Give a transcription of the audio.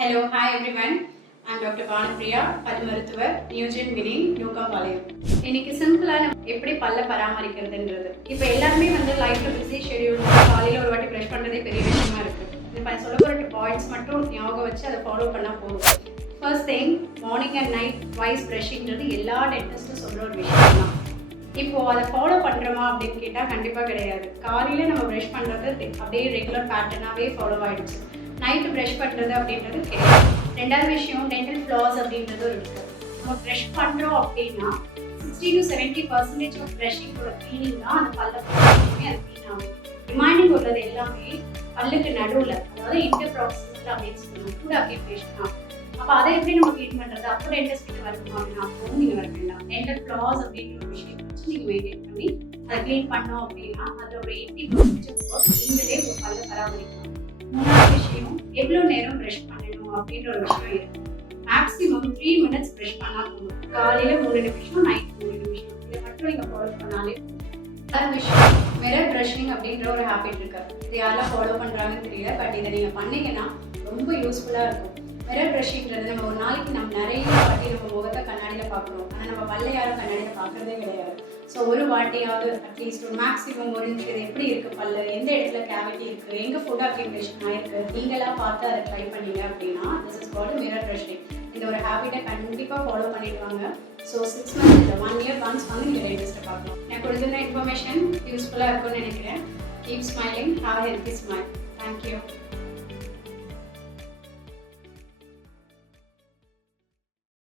Hello, hi everyone. I'm Dr. Banapriya, பல் மருத்துவர், Newgen winning, யோகாபாளையம். இன்னைக்கு சிம்பிளா நம்ம எப்படி பல்ல பராமரிக்கிறதுன்றது. இப்போ எல்லாருமே லைஃப்ல பிஸி ஷெட்யூல், காலையில ஒரு வாட்டி பிரஷ் பண்றதே பெரிய விஷயமா இருக்கு. இப்போ சொல்ல போற 2 பாயிண்ட்ஸ் மட்டும் ஞாபகம் வச்சு அதை ஃபாலோ பண்ணா போதும். First thing, morning and night twice பிரஷிங்கிறது எல்லா டென்டிஸ்டும் சொல்ற ஒரு விஷயம் தான். இப்போ அதை ஃபாலோ பண்ணுறோமா அப்படின்னு கேட்டால் கண்டிப்பாக கிடையாது. காலையில் நம்ம ப்ரஷ் பண்ணுறது அப்படியே ரெகுலர் பேட்டர்னாகவே ஃபாலோ ஆகிடுச்சு. நைட்டு ப்ரஷ் பண்ணுறது அப்படின்றது கிடையாது. ரெண்டாவது விஷயம், டென்டல் ஃப்ளாஸ் அப்படின்றதும் இருக்குது. நம்ம ப்ரஷ் பண்ணுறோம் அப்படின்னா 60 to 70% ஆஃப் ப்ரஷிங்கோட க்ளீனிங் தான் அந்த பல்ல எல்லாமே அது க்ளீன் ஆகும். ரிமைனிங் உள்ளது எல்லாமே பல்லுக்கு நடுவில், அதாவது இன்டர் ப்ராசஸில் அப்படின்னு சொல்லுவோம், ஃபுட் அக்யூபேஷன் தான். அப்போ அதை எப்படி நம்ம க்ளீன் பண்ணுறது? அப்போ டென்டிஸ்ட் கிட்ட வரணும் அப்படின்னா அப்பவும் நீங்கள் வர வேண்டாம். டென்டல் ஃப்ளாஸ் அப்படின்ற ஒரு விஷயம் வச்சு நீங்கள் மெயின்டைன் பண்ணி அதை க்ளீன் பண்ணோம் அப்படின்னா அதில் ஒரு 80% நீங்களே ஒரு பல்ல பராமரிக்கலாம். மூணாவது விஷயம், எவ்வளோ நேரம் ப்ரஷ் பண்ணணும் அப்படின்ற ஒரு விஷயம் இருக்குது. மேக்ஸிமம் 3 minutes ப்ரஷ் பண்ணால் போதும். காலையில் 3 நிமிஷம், நைட் 3 நிமிஷம். இதை மட்டும் நீங்கள் ஃபாலோ பண்ணாலே. அடுத்த விஷயம், மிரர் ப்ரஷிங் அப்படின்ற ஒரு ஹேபிட் இருக்கு. இது யாரெல்லாம் ஃபாலோ பண்ணுறாங்கன்னு தெரியல, பட் இதை நீங்கள் பண்ணீங்கன்னா ரொம்ப யூஸ்ஃபுல்லாக இருக்கும். மிரர் ப்ரஷிங்கிறது நம்ம ஒரு நாளைக்கு நிறைய வாட்டி நம்ம முகத்தை கண்ணாடியில் பார்க்குறோம். ஆனால் நம்ம பல்ல யாரும் கண்ணாடியில் பார்க்குறதே கிடையாது. ஸோ ஒரு வாட்டியாவது அட்லீஸ்ட் ஒரு மேக்ஸிமம் ஒரு நிமிஷம் இது எப்படி இருக்குது பல்லு, எந்த இடத்துல கேவிட்டி இருக்குது, எங்கே ஃபுட் அக்யூமுலேஷன் ஆகிருக்கு, நீங்களாக பார்த்து அதை ட்ரை பண்ணீங்க அப்படின்னா this is called mirror brushing. இந்த ஒரு ஹேபிட்டை கண்டிப்பாக ஃபாலோ பண்ணிடுவாங்க. ஸோ 6 months இல்லை 1 year ஒன்ஸ் நீங்கள் டென்டிஸ்ட்டை பார்க்கலாம். எனக்கு கொடுத்துருந்த இன்ஃபர்மேஷன் யூஸ்ஃபுல்லாக இருக்கும்னு நினைக்கிறேன். Keep smiling, have a healthy smile. Thank you.